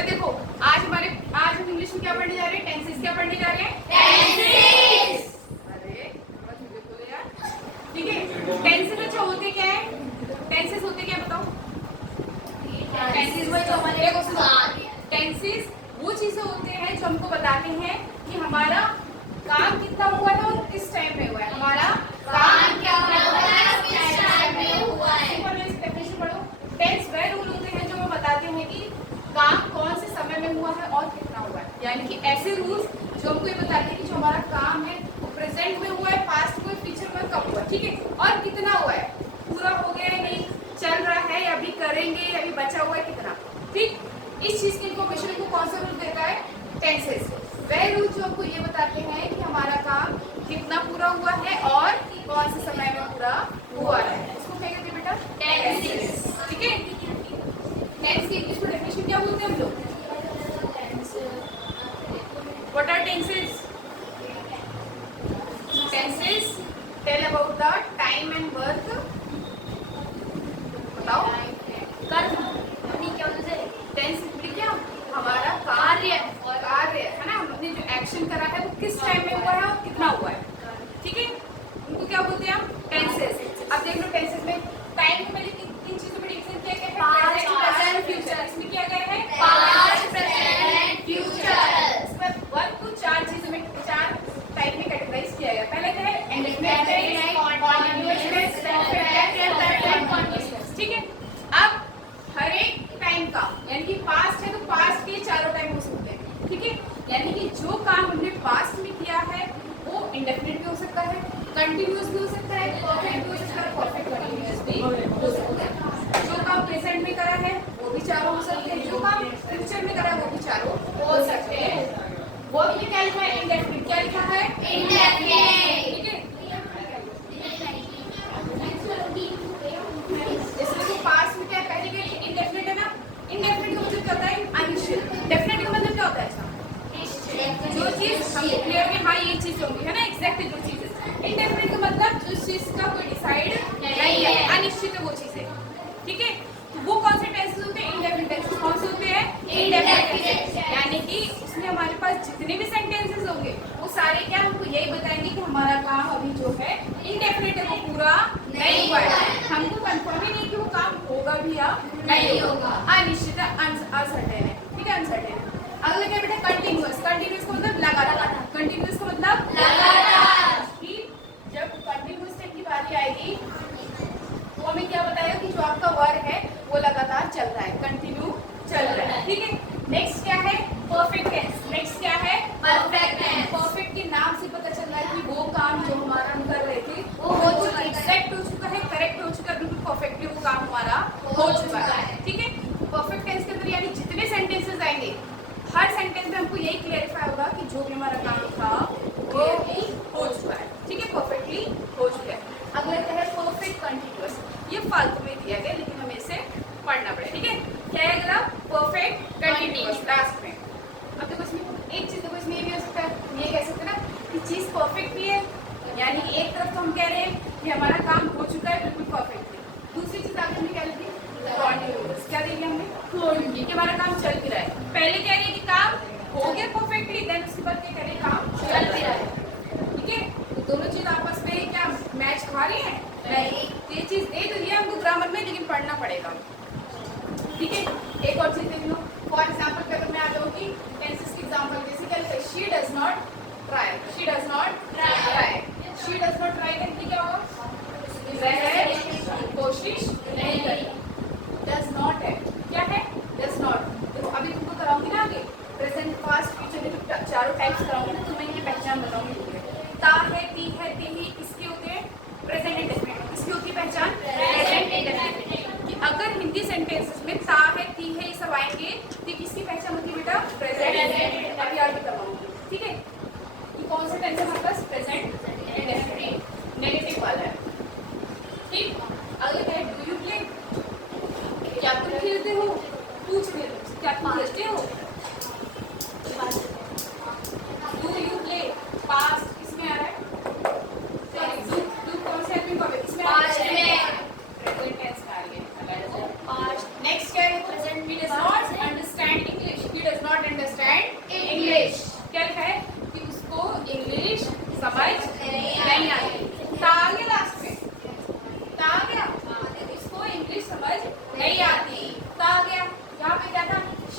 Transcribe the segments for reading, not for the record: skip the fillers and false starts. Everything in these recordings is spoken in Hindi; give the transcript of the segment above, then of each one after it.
बेटा देखो आज हम इंग्लिश में क्या पढ़ने जा रहे हैं? टेंसेस। क्या पढ़ने जा रहे हैं? टेंसेस। अरे मुझे बोलो यार, ठीक है। टेंसेस अच्छा होते क्या है? टेंसेस होते क्या बताओ? टेंसेस वही जो हमारे टेंसेस वो चीजें होते हैं जो हमको बताते हैं कि हमारा काम कितना हुआ है और किस टाइम में हुआ है। हमारा काम क्या हुआ है, किस टाइम में हुआ है। डेफिनेशन पढ़ो। टेंस वह रूल होते हैं जो हमें बताते हैं कि काम कौन से समय में हुआ है और कितना हुआ है। यानी कि ऐसे रूल्स जो हमको ये बताते हैं कि जो हमारा काम है वो प्रेजेंट में हुआ है, पास्ट में, फ्यूचर में कब हुआ, ठीक है, और कितना हुआ है, पूरा हो गया है नहीं, चल रहा है या अभी करेंगे या अभी बचा हुआ है कितना, ठीक। इस चीज की इंफॉर्मेशन को कौन सा रूल देता है? टेंसेस। वह रूल जो हमको ये बताते हैं कि हमारा काम कितना पूरा हुआ है और कौन से समय में पूरा हुआ है। इसको क्या कहते हैं बेटा? टेंसेस, ठीक है। टेंस की इंग्लिश में डेफिनेशन क्या बोलते हैं हम लोग? What are tenses? Tenses tell about the time and work. बताओ कर्म टेंस क्या? हमारा कार्य है ना, हमने जो एक्शन करा है वो किस टाइम में हुआ है और कितना हुआ है, ठीक है। उनको क्या बोलते हैं हम? टेंसेस। अब देख लो टेंसेस में टाइम को मैंने किन चीजों में डिफरेंस किया गया है? Present, future. इसमें किया गया है पास्ट, प्रेजेंट, फ्यूचर। इसमें वर्क को चार चीजों में, चार टाइप में कैटेगराइज किया गया। पहले क्या है? इंडेफिनिट, कॉन्टिन्यूअस, परफेक्ट, ठीक है। अब हर एक टाइम का, यानी कि पास्ट है तो पास्ट के चारों टाइम हो सकते हैं, ठीक है। यानी कि जो काम हमने पास्ट में किया है वो इंडेफिनिट भी हो सकता है, कंटिन्यूअस भी हो सकता है, परफेक्ट भी हो सकता है, परफेक्ट कंटिन्यूअस भी हो सकता है। जो काम प्रेजेंट में करा है वो भी चारों हो सकते हैं, जो काम फ्यूचर में करा है वो भी चारों हो सकते हैं। वो भी क्या लिखा है? इंडेफिनिट। क्या लिखा है? इंडेफिनिट, ठीक है। इसमें जो पास्ट में क्या पहले के इंडेफिनिट है ना, इंडेफिनिट का मतलब क्या होता है? अनिश्चित। डेफिनिट का मतलब क्या होता है? जो चीज हमको क्लियर है, हाँ ये चीज होगी, है ना, एग्जैक्टली जो चीज है। इंडेफिनिट का मतलब जिस चीज का कोई डिसाइड नहीं है, अनिश्चित है वो चीज है, ठीक है। तो वो कौन से टेंसेस होते हैं? Indefinite tenses. कौन से होते हैं? इंडेफिनिट। यानी कि उसमें हमारे पास जितने भी सेंटेंसेस होंगे वो सारे क्या हमको यही बताएंगे कि हमारा काम अभी जो है इंडेफिनिट है, वो पूरा नहीं हुआ है। हमको कंफर्म ही नहीं कि वो काम होगा भी या नहीं होगा, अनिश्चित है, अनसर्टेन है, ठीक है, अनसर्टेन है। अगला क्या बेटा? कंटिन्यूअस। कंटिन्यूअस का मतलब लगातार। कंटिन्यूअस का मतलब लगातार। कि जब कंटिन्यूअस टाइम की बारी आएगी तो हमें क्या बताएगा कि जो आपका वर्क है वो लगातार चल रहा है, कंटिन्यू चल रहा है, ठीक है। नेक्स्ट क्या है? Perfect tense. नेक्स्ट क्या है? Perfect tense. परफेक्ट के नाम से पता चल रहा है कि वो काम जो हमारा हम कर रहे थे वो हो चुका है, एग्जैक्ट हो चुका है, करेक्ट हो चुका है, बिल्कुल परफेक्टली वो काम हमारा हो चुका है, ठीक है। परफेक्ट टेंस के अंदर यानी जितने सेंटेंसेस आएंगे हर सेंटेंस में हमको यही क्लेरिफाई होगा कि जो भी हमारा काम था वो हो चुका है, ठीक है, परफेक्टली हो चुका है। अगला क्या है? Perfect continuous. ये फालतू में दिया गया लेकिन हमें इसे पढ़ना पड़ेगा, ठीक है। क्या है अगला? परफेक्ट कंटिन्यूअस लास्ट में। अब देखो इसमें एक चीज, देखो इसमें ये भी हो सकता है, ये कह सकते हैं ना कि चीज परफेक्ट भी है, यानी कि एक तरफ तो हम कह रहे हैं कि हमारा काम हो चुका है बिल्कुल परफेक्टली, दूसरी चीज आगे हमने क्या लिखी? कॉन्टिन्यूअस। क्या देखिए हमने? कि हमारा काम चल भी रहा है। पहले कह रहे हैं कि काम हो गया परफेक्टली, देन उसके बाद क्या करें? काम चल भी रहा है, ठीक है। तो दोनों चीज आपस में क्या मैच खा रही है? नहीं। ये चीज दे तो दिया हमको ग्रामर में, लेकिन पढ़ना पड़ेगा, ठीक है। एक और चीज देख लो, फॉर एग्जाम्पल पे अगर मैं आ जाऊँ कि टेंसेस की एग्जाम्पल जैसे क्या लिखा है? She does not try. She does not try. She does not try करके क्या होगा? वह कोशिश नहीं करी। डज नॉट है, क्या है? Does not. देखो अभी तुमको कराऊंगी ना आगे प्रेजेंट, पास्ट, फ्यूचर में जो चारों टाइप्स कराऊंगी ना, तुम्हें इनकी पहचान बताऊंगी। ता है, ती है, ती ही, किसके होते हैं? Present indefinite. किसकी होती है पहचान? Present indefinite. कि अगर हिंदी सेंटेंसेस में ता है, ती है, ये सब आएंगे तो किसकी पहचान होती है बेटा? Present indefinite. अभी आगे बताऊंगी, ठीक है। कि कौन सा टेंस हमारे पास? प्रेजेंट इंडेफिनिट, नेगेटिव वाला है, ठीक। अगला क्या है? Do you play. क्या तुम खेलते हो? पूछ रहे हो क्या तुम खेलते हो? डू यू प्ले पास्ट किसमें आ रहा है? डू कौन से आदमी का? इसमें पास्ट में, प्रेजेंट टेंस का आ रही है पास्ट। नेक्स्ट क्या है? Present. We does not understand English.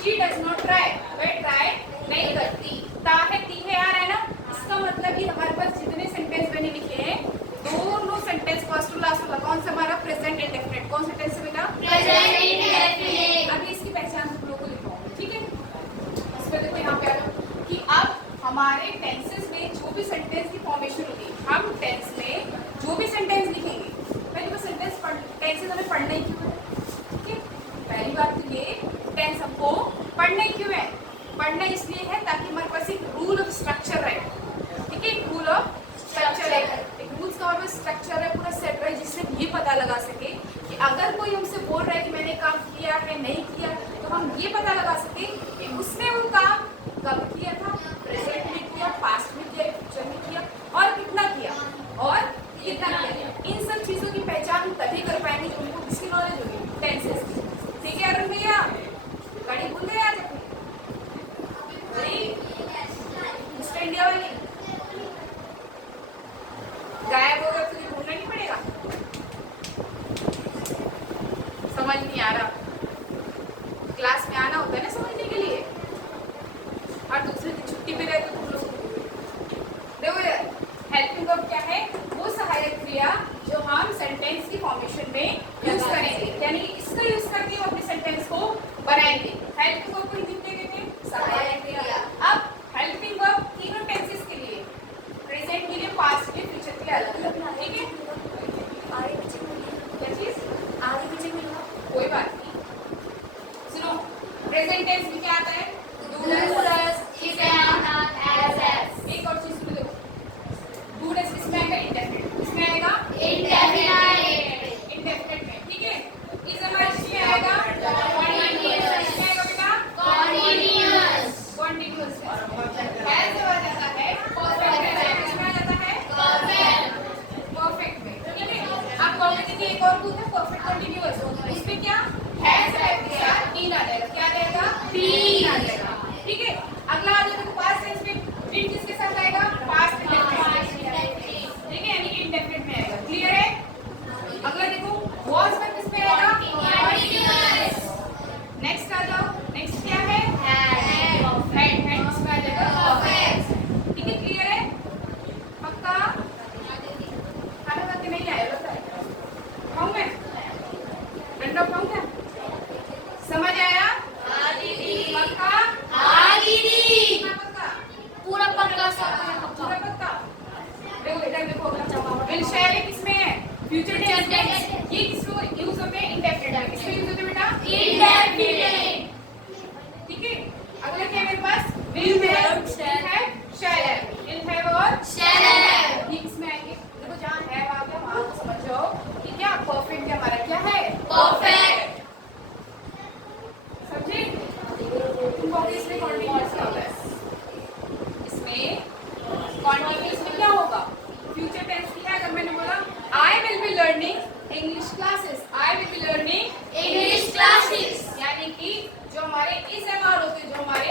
She does not try, वह ट्राई नहीं करती। ता है ती है आ रहा है ना, इसका मतलब कि हमारे पास जितने सेंटेंस मैंने लिखे हैं दोनों सेंटेंस फर्स्ट टू लास्ट होगा कौन सा हमारा प्रेजेंट इंडेफिनिट। कौन सा टेंस है बेटा? Present indefinite. अभी इसकी पहचान हम लोग को लिखवाऊंगी, ठीक है। इस पे देखो यहाँ पे आ जाओ कि अब हमारे टेंसेस में जो भी सेंटेंस की फॉर्मेशन होगी, हम टेंस में जो भी सेंटेंस लिखेंगे, पहले तो सेंटेंस टेंसेस हमें पढ़ना ही क्यों है, ठीक है। पहली बात तो ये टेंस हमको पढ़ना ही क्यों है, पढ़ना इसलिए है ताकि हमारे पास एक रूल ऑफ स्ट्रक्चर रहे, ठीक है। रूल ऑफ स्ट्रक्चर है, एक रूल्स का हमारे स्ट्रक्चर है पूरा सेट रहे, जिससे ये पता लगा सके कि अगर कोई हमसे बोल रहा है कि मैंने काम किया है नहीं किया, तो हम ये पता लगा सके कि उसने वो काम कब किया था, प्रेजेंट में किया, पास्ट में किया, फ्यूचर में किया और कितना किया और कितना किया। इन सब चीजों की पहचान हम तभी कर पाएंगे जब उनको किसकी नॉलेज होगी, टेंसेस की, ठीक है। अरुण भैया गाड़ी भूल गए आज अपनी मिस्टर इंडिया वाली गायब हो गया, तुझे ढूंढना नहीं पड़ेगा, समझ नहीं आ रहा। क्लास में आना होता है ना समझने के लिए, और दूसरे दिन छुट्टी पे रहते तुम लोग। देखो यार हेल्पिंग वर्ब क्या है, वो सहायक क्रिया जो हम सेंटेंस की फॉर्मेशन में यूज करेंगे, यानी इसका यूज करके हम अपने सेंटेंस को बनाएंगे। हेल्पिंग वर्ब को हिंदी में कहते हैं सहायक क्रिया। अब हेल्पिंग वर्ब तीनों टेंसेस के लिए, प्रेजेंट के लिए, पास्ट के लिए, फ्यूचर के लिए अलग अलग, ठीक है। क्या चीज आगे पीछे में कोई बात नहीं, सुनो प्रेजेंट टेंस में क्या आता है, एक और चीज सुनो, देखो डूडस किसमें आएगा, इंडेफिनिट किसमें आएगा, इंडेफिनिट में, ठीक है। इस हमारे इसमें आएगा कॉन्टिन्यूअस, इसमें आएगा बेटा कॉन्टिन्यूअस। हैज आ जाता है परफेक्ट में, किसमें आ जाता है परफेक्ट में, ठीक है। अब परफेक्ट की एक और रूल है परफेक्ट कंटीन्यूअस, उसमें क्या हैज के साथ इन आ जाएगा, क्या आ जाएगा बीन आ जाएगा, ठीक है। अगला आ जाएगा पास्ट टेंस में बीन किसके साथ आएगा, पास्ट इंडेफिनिट, ठीक है, यानी कि इंडेफिनिट में आएगा, क्लियर है। अगला देखो वाज में किसमें आएगा कॉन्टिन्यूअस। नेक्स्ट आ जाओ, नेक्स्ट क्या है हैड, हैड किसमें आ जाएगा परफेक्ट, ठीक है, क्लियर है पक्का। खाना खा के नहीं आया लगता है, खाऊं मैं डंडा खाऊं क्या, समझ आया पक्का, पूरा पक्का पूरा पक्का। देखो इधर देखो, विल शैल किसमें है, फ्यूचर टेंस में, ये किसको यूज होते हैं, इंडेफिनिट में, किसमें यूज होते हैं बेटा, इंडेफिनिट, ठीक है। अगला क्या है मेरे पास, will have, shall have, will have और शैल हैव, ये किसमें आएंगे, देखो जहां हैव आ गया वहां समझ जाओ कि क्या परफेक्ट का हमारा क्या है परफेक्ट, समझे। तुमको इसमें कॉन्टिन्यूअस क्या होता है, इसमें कॉन्टिन्यूअस में क्या होगा, फ्यूचर टेंस की है। अगर मैंने बोला I will be learning English classes, I will be learning English classes, यानी कि जो हमारे इस एमआर होते हैं, जो हमारे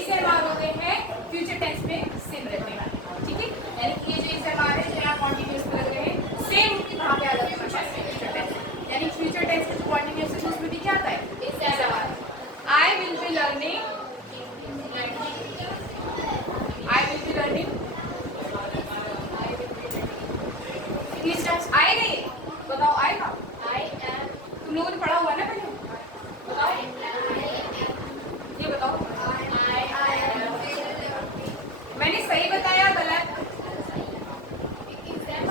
इस एमआर होते हैं फ्यूचर टेंस में सेम रहते हैं, ठीक है। यानी कि ये जो इस एमआर है जो यहाँ कॉन्टिन्यूअस में लग रहे हैं सेम उनके कहाँ पे आ जाते हैं फ्यूचर टेंस, यानी फ्यूचर टेंस के जो कॉन्टिन्यूअस है उसमें भी क्या आता है इस MR. I will be learning, I will be learning English class, आएगा ये बताओ, आएगा तुम लोगों ने पढ़ा हुआ ना पहले, बताओ ये बताओ मैंने सही बताया गलत,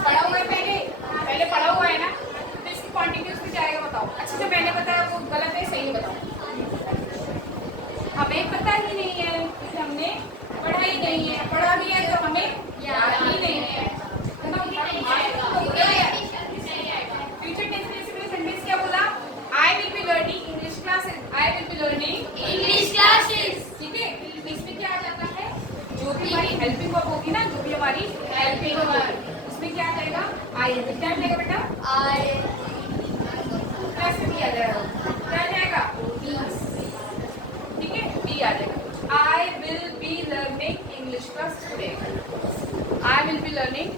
पढ़ा हुआ है पहले पढ़ा हुआ है ना, तो इसकी कॉन्टिन्यूअस में जाएगा बताओ। अच्छा जो मैंने बताया वो गलत है सही है बताओ, हमें पता ही नहीं है क्योंकि हमने पढ़ा ही नहीं है, पढ़ा भी है तो हमें याद ही नहीं है। फ्यूचर टेंस में इसमें सेंटेंस क्या बोला, I will be learning English classes, I will be learning English classes, ठीक है। इसमें क्या आ जाता है, जो भी हमारी हेल्पिंग वर्ब होगी ना, जो भी हमारी हेल्पिंग वर्ब उसमें क्या आ जाएगा, आई क्या आ जाएगा बेटा, कैसे भी आ जाएगा, क्या आ जाएगा ठीक है, बी आ जाएगा। I will be learning English class today, I will be learning